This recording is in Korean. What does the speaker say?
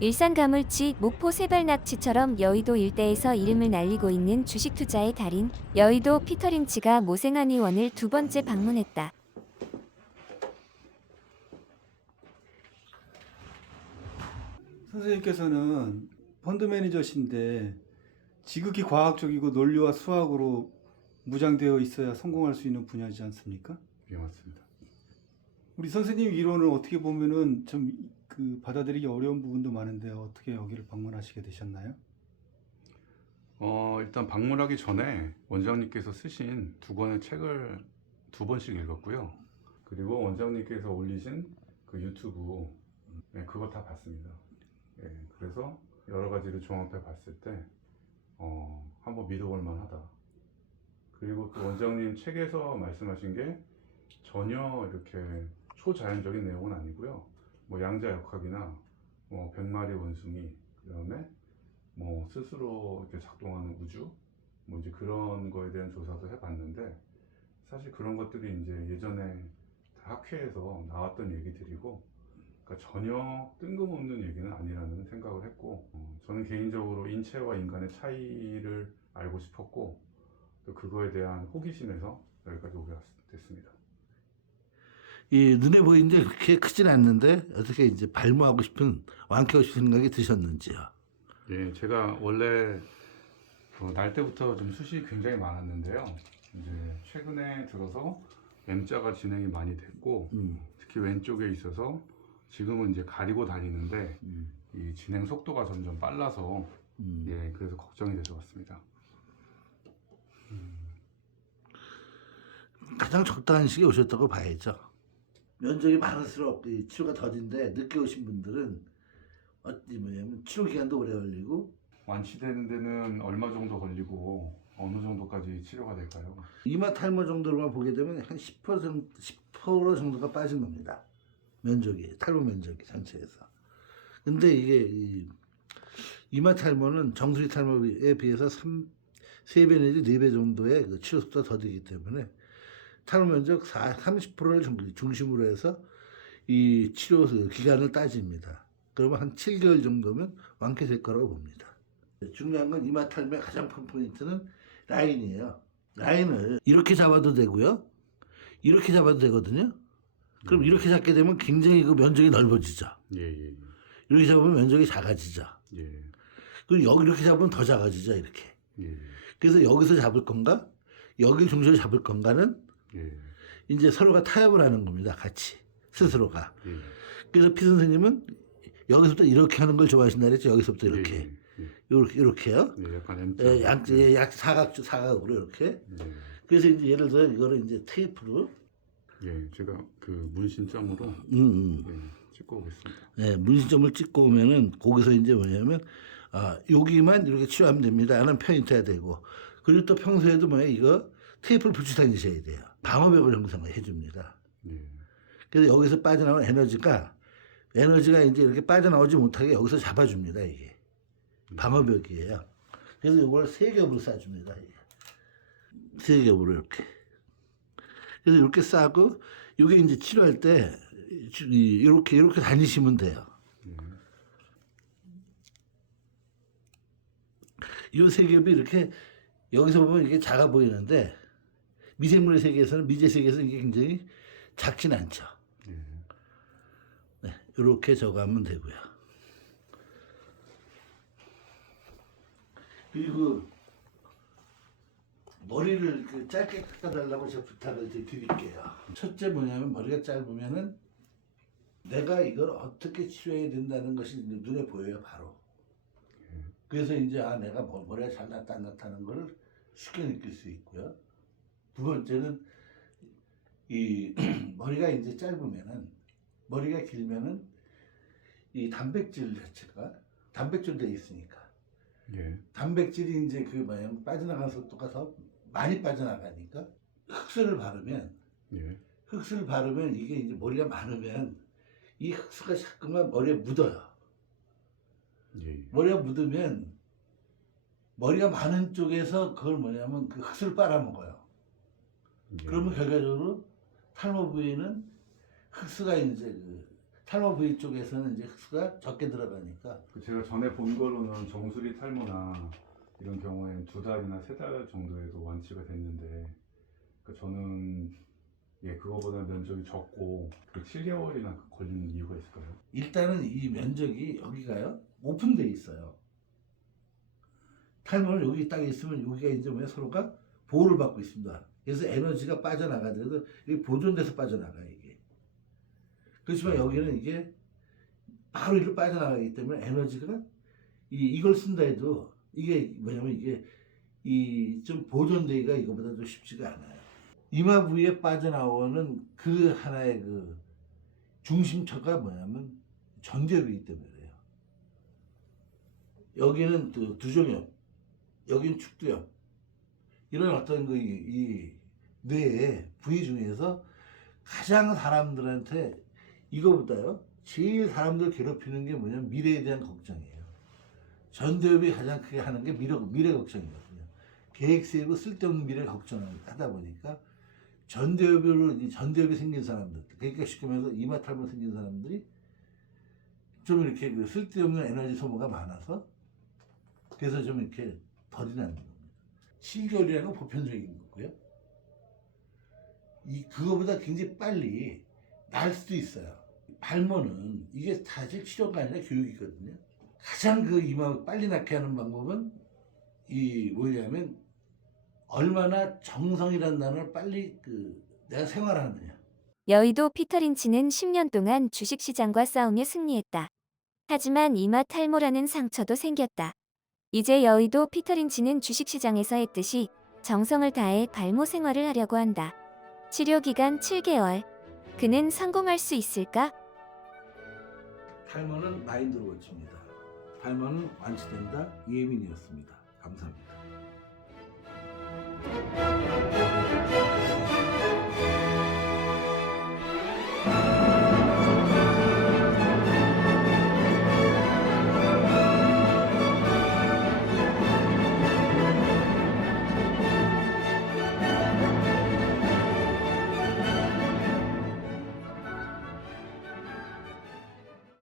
일산 가물치, 목포 세발낙지처럼 여의도 일대에서 이름을 날리고 있는 주식 투자의 달인, 여의도 피터린치가 모생한 의원을 두 번째 방문했다. 선생님께서는 펀드 매니저신데 지극히 과학적이고 논리와 수학으로 무장되어 있어야 성공할 수 있는 분야지 않습니까? 예, 맞습니다. 우리 선생님 이론을 어떻게 보면은 좀 받아들이기 어려운 부분도 많은데 어떻게 여기를 방문하시게 되셨나요? 일단 방문하기 전에 원장님께서 쓰신 두 권의 책을 두 번씩 읽었고요. 그리고 원장님께서 올리신 그 유튜브, 그거 다 봤습니다. 예, 그래서 여러 가지를 종합해 봤을 때, 한번 믿어볼 만하다. 그리고 또 원장님 책에서 말씀하신 게 전혀 이렇게 초자연적인 내용은 아니고요. 뭐 양자역학이나 뭐 100마리 원숭이, 그다음에 뭐 스스로 이렇게 작동하는 우주, 뭐 이제 그런 거에 대한 조사도 해봤는데, 사실 그런 것들이 이제 예전에 학회에서 나왔던 얘기들이고, 그러니까 전혀 뜬금없는 얘기는 아니라는 생각을 했고, 저는 개인적으로 인체와 인간의 차이를 알고 싶었고, 또 그거에 대한 호기심에서 여기까지 오게 됐습니다. 이 눈에 보이는데 그렇게 크진 않는데 어떻게 이제 발모하고 싶은 완쾌하고 싶은 생각이 드셨는지요? 예, 제가 원래 날 때부터 좀 수식이 굉장히 많았는데요. 이제 최근에 들어서 M자가 진행이 많이 됐고, 특히 왼쪽에 있어서 지금은 이제 가리고 다니는데 이 진행 속도가 점점 빨라서 예, 그래서 걱정이 돼서 왔습니다. 가장 적당한 시기에 오셨다고 봐야죠. 면적이 많을수록 이 치료가 더딘데 늦게 오신 분들은 어찌 뭐냐면 치료 기간도 오래 걸리고 완치되는 데는 얼마 정도 걸리고 어느 정도까지 치료가 될까요? 이마 탈모 정도로만 보게 되면 한 10% 정도가 빠진 겁니다. 면적이 탈모 면적이 전체에서. 근데 이게 이 이마 탈모는 정수리 탈모에 비해서 3배 내지 4배 정도의 그 치료 속도가 더디기 때문에 탈모 면적 30%를 중심으로 해서 이 치료 기간을 따집니다. 그러면 한 7개월 정도면 완쾌될 거라고 봅니다. 중요한 건 이마 탈모의 가장 큰 포인트는 라인이에요. 라인을 이렇게 잡아도 되고요. 이렇게 잡아도 되거든요. 그럼 이렇게 잡게 되면 굉장히 그 면적이 넓어지죠. 예. 이렇게 잡으면 면적이 작아지죠. 예. 그리고 여기 이렇게 잡으면 더 작아지죠. 이렇게. 예. 그래서 여기서 잡을 건가? 여기 중심으로 잡을 건가는 예. 이제 서로가 타협을 하는 겁니다. 같이. 스스로가. 예. 그래서 피 선생님은 여기서부터 이렇게 하는 걸 좋아하신다 그랬죠. 여기서부터 이렇게. 예. 이렇게요. 예. 약간 M자. 약 사각으로 이렇게. 예. 그래서 이제 예를 들어 이거를 이제 테이프로 예, 제가 그 문신점으로 예, 찍고 오겠습니다. 네, 문신점을 찍고 오면은 거기서 이제 뭐냐면 여기만 이렇게 치료하면 됩니다 하는 포인트가 되고, 그리고 또 평소에도 뭐야 이거 테이프를 붙여 다니셔야 돼요. 방어벽을 형성을 해줍니다. 예. 그래서 여기서 빠져나오는 에너지가 이제 이렇게 빠져나오지 못하게 여기서 잡아줍니다. 이게 방어벽이에요. 그래서 이걸 3겹으로 쏴줍니다. 이게. 3겹으로 이렇게. 그래서 이렇게 싸고, 이게 이제 치료할 때 이렇게 다니시면 돼요. 이 3겹이 이렇게 여기서 보면 이게 작아 보이는데 미생물의 세계에서는 미제 세계에서는 이게 굉장히 작진 않죠. 네, 이렇게 적하면 되고요. 그리고 머리를 이렇게 짧게 깎아달라고 제가 부탁을 드릴게요. 첫째 뭐냐면 머리가 짧으면은 내가 이걸 어떻게 치료해야 된다는 것이 눈에 보여요, 바로. 그래서 이제 내가 머리가 잘 났다 안 났다는 걸 쉽게 느낄 수 있고요. 두 번째는 이 머리가 이제 짧으면은, 머리가 길면은 이 단백질 자체가 단백질로 되어 있으니까 예. 단백질이 이제 그 뭐냐면 빠져나가는 속도가 더 많이 빠져나가니까 흑수를 바르면 예. 이게 이제 머리가 많으면 이 흑수가 자꾸만 머리에 묻어요. 예. 머리가 묻으면 머리가 많은 쪽에서 그걸 뭐냐면 그 흑수를 빨아먹어요. 예. 그러면 결과적으로 탈모 부위에는 흑수가 이제 그 탈모 부위 쪽에서는 이제 흑수가 적게 들어가니까. 제가 전에 본 걸로는 정수리 탈모나 이런 경우에 2달이나 3달 정도에도 완치가 됐는데, 그러니까 저는 그거보다 면적이 적고 7개월이나 걸리는 이유가 있을까요? 일단은 이 면적이 여기가요 오픈돼 있어요. 탈모는 여기 딱 있으면 여기가 이제 왜 서로가 보호를 받고 있습니다. 그래서 에너지가 빠져나가더라도 이게 보존돼서 빠져나가요 이게. 그렇지만 여기는 이게 바로 이렇게 빠져나가기 때문에 에너지가 이걸 쓴다 해도 이게 뭐냐면 이게 이 좀 보존되기가 이거보다 좀 쉽지가 않아요. 이마 부위에 빠져나오는 그 하나의 그 중심처가 뭐냐면 전두엽이기 때문에 그래요. 여기는 그 두종엽, 여기는 축두엽. 이런 어떤 그 이 뇌의 부위 중에서 가장 사람들한테 이거보다요 제일 사람들 괴롭히는 게 뭐냐면 미래에 대한 걱정이에요. 전두엽이 가장 크게 하는 게 미래 걱정이거든요. 계획 세우고 쓸데없는 미래 걱정을 하다 보니까 전두엽이 생긴 사람들, 그러니까 쉽게 말해서 이마 탈모 생긴 사람들이 좀 이렇게 그 쓸데없는 에너지 소모가 많아서 그래서 좀 이렇게 덜이 나는 겁니다. 7개월이라는 건 보편적인 거고요. 그거보다 굉장히 빨리 날 수도 있어요. 발모는 이게 사실 치료가 아니라 교육이거든요. 가장 그 이마 빨리 낫게 하는 방법은 뭐냐면 얼마나 정성이라는 단어를 빨리 내가 생활하느냐. 여의도 피터린치는 10년 동안 주식시장과 싸우며 승리했다. 하지만 이마 탈모라는 상처도 생겼다. 이제 여의도 피터린치는 주식시장에서 했듯이 정성을 다해 발모 생활을 하려고 한다. 치료 기간 7개월. 그는 성공할 수 있을까? 탈모는 마인드로 고칩니다. 탈모는 완치된다. 이혜민이었습니다. 감사합니다.